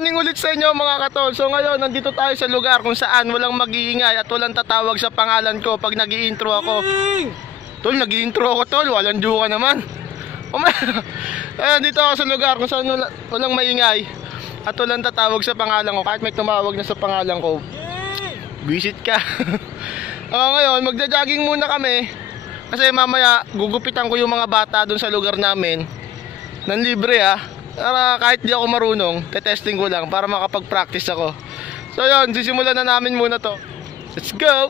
morning ulit sa inyo mga katol. So ngayon, nandito tayo sa lugar kung saan walang mag-iingay at walang tatawag sa pangalan ko pag nag-i-intro ako. Tol, nag-i-intro ako tol, walang duka naman. Dito ako sa lugar kung saan walang maingay at walang tatawag sa pangalan ko. Kahit may tumawag na sa pangalan ko, visit ka. Ngayon, magja-jogging muna kami. Kasi mamaya, gugupitan ko yung mga bata dun sa lugar namin. Nang libre para kahit di ako marunong, testing ko lang para makapag-practice ako. So yun, sisimulan na namin muna to. Let's go!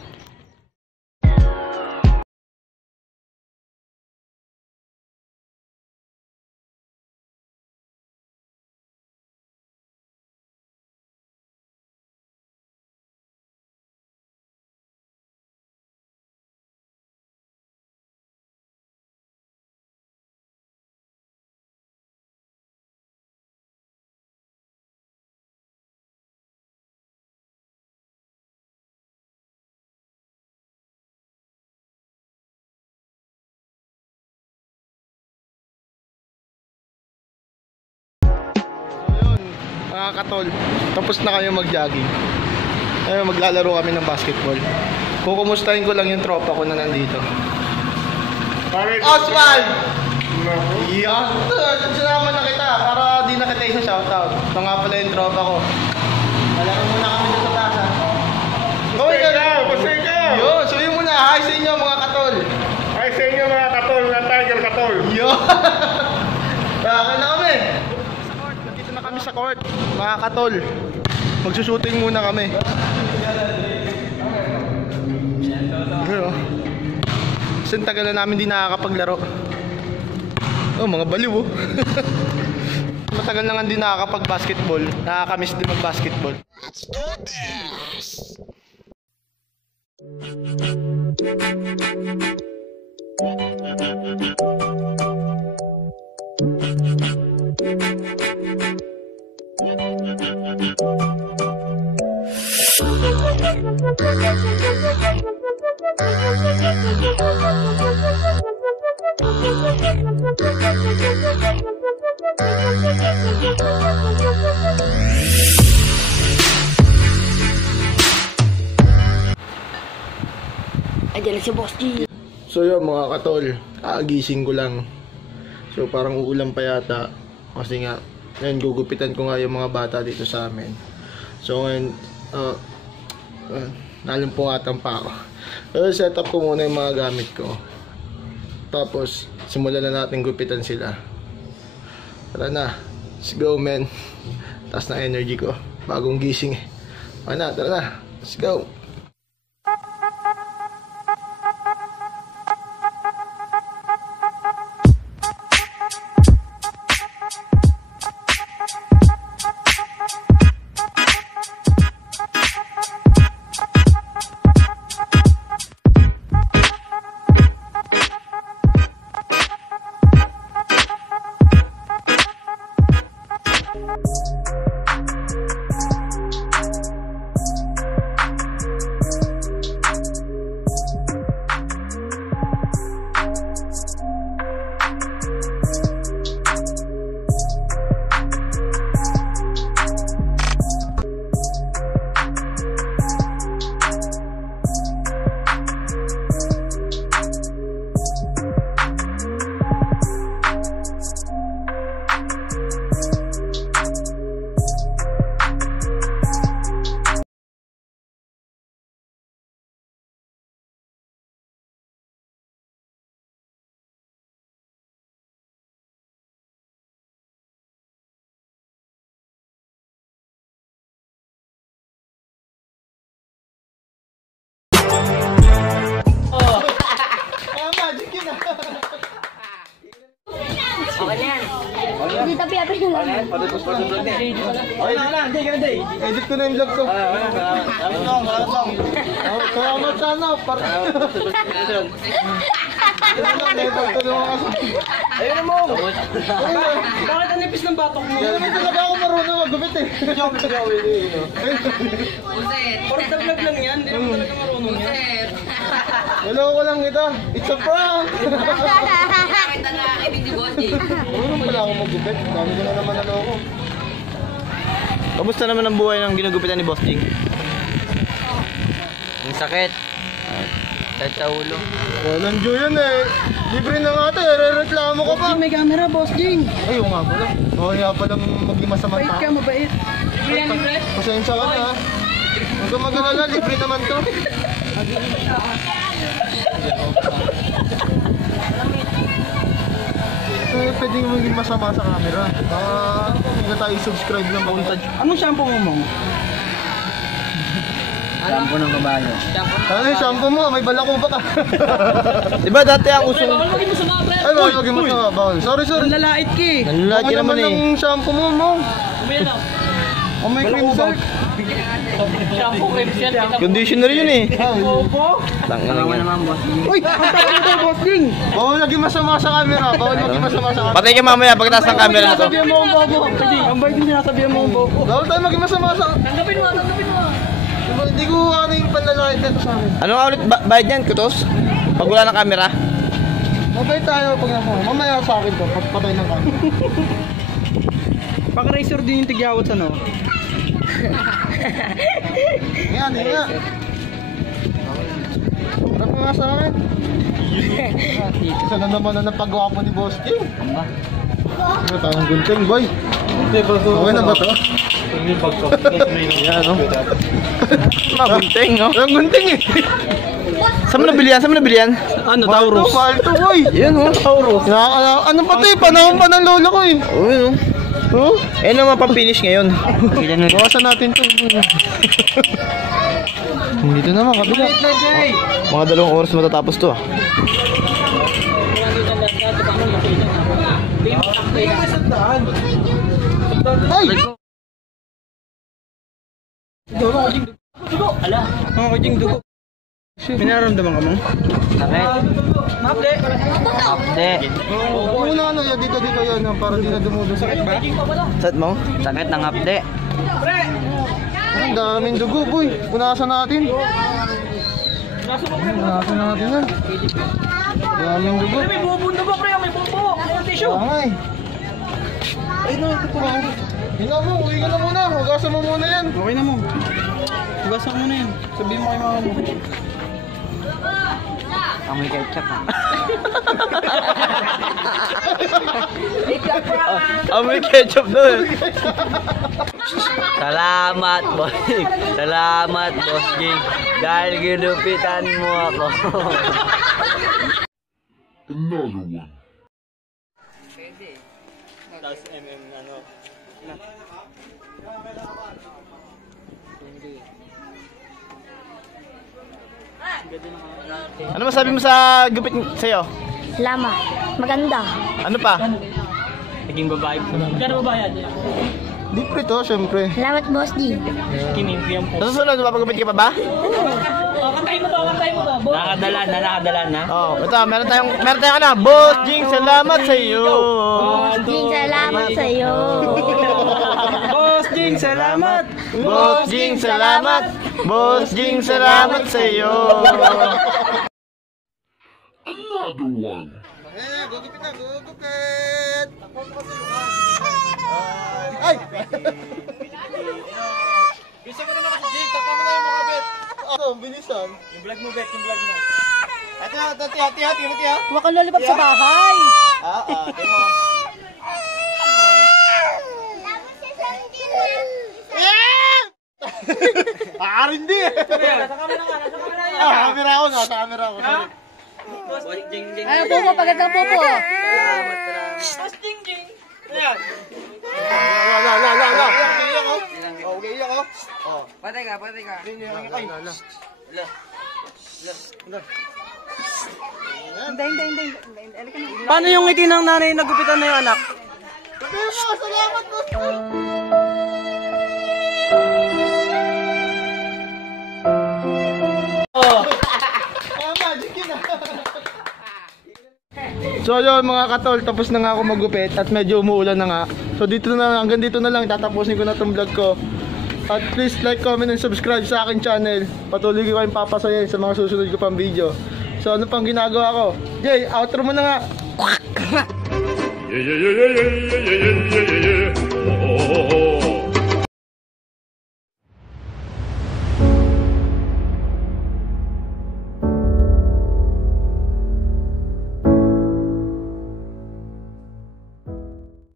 Mga katol, tapos na kayo mag-jogging. Ayun, maglalaro kami ng basketball. Kukumustahin ko lang yung tropa ko na nandito. Oswald! Yeah! Sinama na kita para di na kita isang shoutout. Ito nga pala yung tropa ko. Malaro muna kami dito sa tasa. Gawin ka na! Pasay ka! Yun! So yun muna. Hi sa inyo mga katol! Hi sa inyo mga katol na Tiger Katol! Yun! Baka na kami! Kami sa court, mga katol. Magsushooting muna kami. Kasi tagal na namin di nakakapaglaro. Oh, mga baliw oh. Matagal na nga di nakakapag-basketball. Nakakamiss din mag-basketball. Let's do this! Ayan na si Boss G. So yun mga katol, gising ko lang. So parang uulan pa yata. Kasi nga, ngayon gugupitan ko nga yung mga bata dito sa amin. So ngayon, nalimpungatan pa ako. Set up ko muna yung mga gamit ko. Tapos, simulan na natin gupitan sila. Tara na, let's go men. Taas na energy ko, bagong gising eh. Tara na, let's go. Hindi tapi apa yang lain. Edit ko na yung vlog ko. Salamat sana. Ayun mo. Bakit ang nipis ng batok mo? Hindi naman talaga ako marunong maggupit eh. For the vlog lang yan, hindi naman talaga marunong yan. Hello ko lang kita. It's a prank. Kita na ibig di Boss G. Marunong pala ako maggupit. Dami ko na naman naloko. Kamusta naman ang buhay ng ginugupitan ni Boss Jing? Ang sakit. Sakit sa ulo. Walang Diyo yan eh. Libre na nga ito, re-reklamo ka pa. May camera, Boss Jing. Ayaw nga pala. Kaya pala maging masamang Bait ka, tao. mabait. Pasensya ka na ha. Huwag kang mag-alala, libre naman to. Eh, pwedeng maging masama sa camera. Hindi na tayo subscribe ng papunta. Anong shampoo mo? Shampoo ng kabayo. Ano yung shampoo mo? May balako ba ka? Diba dati ang usong... Ay, bawal maging masama. Bawal. Sorry. Lalait ka eh. Nalalaki Baka naman naman ng shampoo mo. Oh, may cream cell. Conditioner yun eh. Tangin na yan. Uy! Ang tayo ito, Boss Jing! Bawal maging masama sa camera. Bawal maging masama sa camera. Patay ka mamaya pagkatapos ng camera na to. Sinasabihan mo ang bobo. Ang bait din sinasabihan mo ang bobo. Bawal tayo maging masama sa... Tanggapin mo. Diba, hindi ko ano yung panlalait nito sa akin. Ano nga ulit bayad yan, Kutos? Pag wala ng camera? Mabait tayo pag nako. Mamaya sa akin to. Pagpatay ng camera. Paka-razor din yung tigyawat sa no. Yan. Harap nga sa akin. Isa na naman na napagawa po ni Boss King. Ano tayong gunting, boy? Okay na ba to? Yan, no? Mabunting, no? Ang gunting eh. Saan mo nabili yan? Ano, Taurus. Mahal to, boy. Yan, no? Taurus. Ano pa to eh? Panahon pa ng lolo ko eh. Oo, yun, no? Oh? Eh, naman pang-finish ngayon. Bawasan natin to. Dito naman, kabila. Mga 2 oras matatapos to, ah. Ay! Ang kajing dugo. May nararamdaman ka mo? Sakit. Maple! Una ano yan, dito yan, para di na dumudo. Sakit ba? Sakit mo? Sakit ng hapde. Ang daming dugo, boy. Punasan natin. Punasan natin yan. Daming dugo. May bubong dugo, pre! May bubo! Ang tissue! Ay! Ay no, ito pa. Hina mo, uwi ka na muna. Hugasan mo muna yan. Okay na mo. Hugasan mo na yan. Sabihin mo kay mama mo. Amoy ketchup, ha? Amoy ketchup doon. Salamat, boss. Salamat, Boss Jing. Dahil ginupitan mo ako. Ano masabi mo sa gupit sa'yo? Salamat. Maganda. Ano pa? Naging babae. Gano'n ba yan? Di pre to, syempre. Salamat, Boss G. Kinimpiyan po. Sa susunod, mapagupit ka pa ba? Kantayin mo to. Nakadalan na. Oh, ito, meron tayong ano, Boss Jing, salamat sa iyo. Boss G, salamat sa'yo. Boss Jing, salamat! Boss Jing, salamat. Boss Jing, salamat sa iyo. Eh, gugupit na, gugupit! Ay! Bisa mo naman kasi, Jake. Takpa mo na yung makabit. Ano, bilisan. Yung vlog mo, Bet. Yung vlog mo. Hati-hati mo, tiya. Huwag kang lalipap sa bahay. Tingnan mo. Arindi eh! Nasa camera ka. Camera ako, nasa camera ako. Sorry. Boss Jing. Ay, pupo, pagkatang pupo. Boss Jing. Ayan. La. Iiyak ako. Iiyak ako. Patay ka. Hindi. Paano yung ngiti ng nanay na gupitan na yung anak? Salamat po. So yun mga katol, tapos na nga ako magupit at medyo umuulan na nga. So dito na, hanggang dito na lang, tatapusin ko na itong vlog ko. At please like, comment, and subscribe sa akin channel. Patuloy ko kayong papasayan sa mga susunod ko pang video. So ano pang ginagawa ko? Jay, outro mo na nga! Yeah.